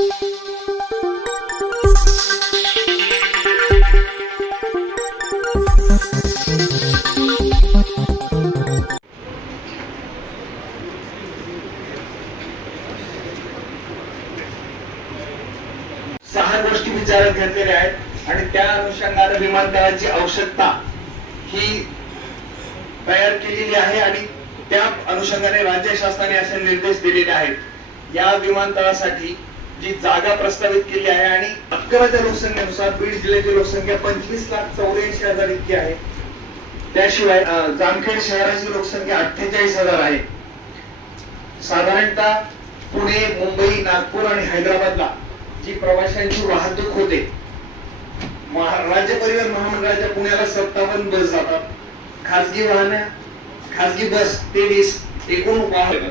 सहा गोष्टी विचारात घेतलेल्या आहेत आणि त्या अनुषंगाने विमानतळाची आवश्यकता ही तयार केलेली आहे आणि त्या अनुषंगाने राज्य शासनाने असे निर्देश दिलेले आहेत. या विमानतळासाठी जी जागा प्रस्तावित केली आहे आणि अकराच्या लोकसंख्येनुसार बीड जिल्ह्याची लोकसंख्या पंचवीस लाख चौऱ्याऐंशी हजार इतकी आहे. त्याशिवाय जामखेड शहराची लोकसंख्या अठ्ठेचाळीस हजार आहे. साधारणतः पुणे मुंबई नागपूर आणि हैदराबादला जी प्रवाशांची वाहतूक होते राज्य परिवहन महामंडळाच्या पुण्याला सत्तावन्न बस जातात. खासगी वाहन खासगी बस तेवीस एकूण वाहन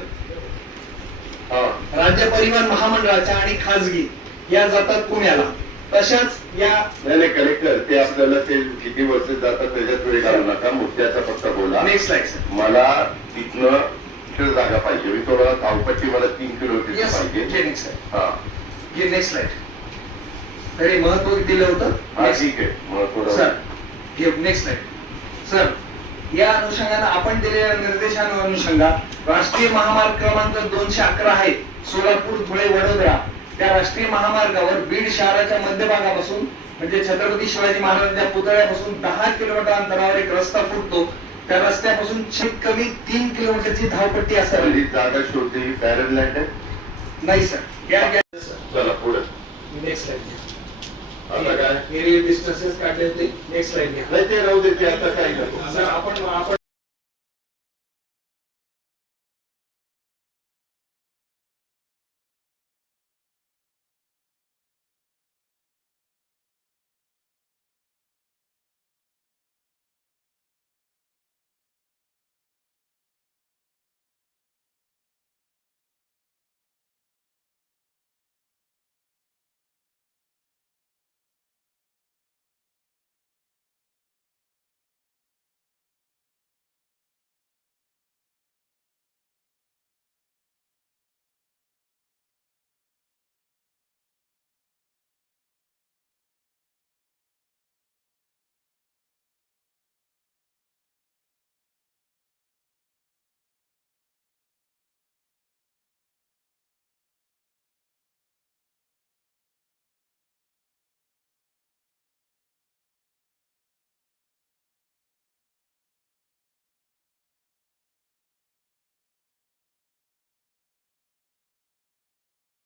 राज्य परिवहन महामंडळाच्या आणि खासगी या जातात पुण्याला. तशाच या नाही नाही कलेक्टर ते आपल्याला ते किती वर्ष जातात त्याच्यात वेळ घालू नका. मुद्द्याचा फक्त बोला. नेक्स्ट स्लाइड सर मला तिथनं तिथं जागा पाहिजे. मी तुम्हाला धावपट्टी मला तीन किलोमीटर यस पाहिजे. नेक्स्ट स्लाइड हा. घे नेक्स्ट स्लाइड तरी महत्त्व दिलं होतं. हा. ठीक आहे. मग थोडं सर नेक्स्ट स्लाइड सर या अनुषंगाने आपण दिलेल्या निर्देशानुसार राष्ट्रीय महामार्ग क्रमांक दोनशे अकरा आहे सोलापूर धुळे वडोदरा. त्या राष्ट्रीय महामार्गावर बीड शहराच्या मध्यभागापासून म्हणजे छत्रपती शिवाजी महाराजांच्या पुतळ्यापासून दहा किलोमीटर अंतरावर एक रस्ता फुटतो. त्या रस्त्यापासून कमीत कमी तीन किलोमीटरची धावपट्टी असावी. जागा शोधली पॅरलँड आहे? नाही सर. या या चला पुढे. नेक्स्ट स्लाइड आता काय? एरियल डिस्टन्सेस काढले होते नेक्स्ट स्लाइड घ्या नाही ते राहू दे ते आता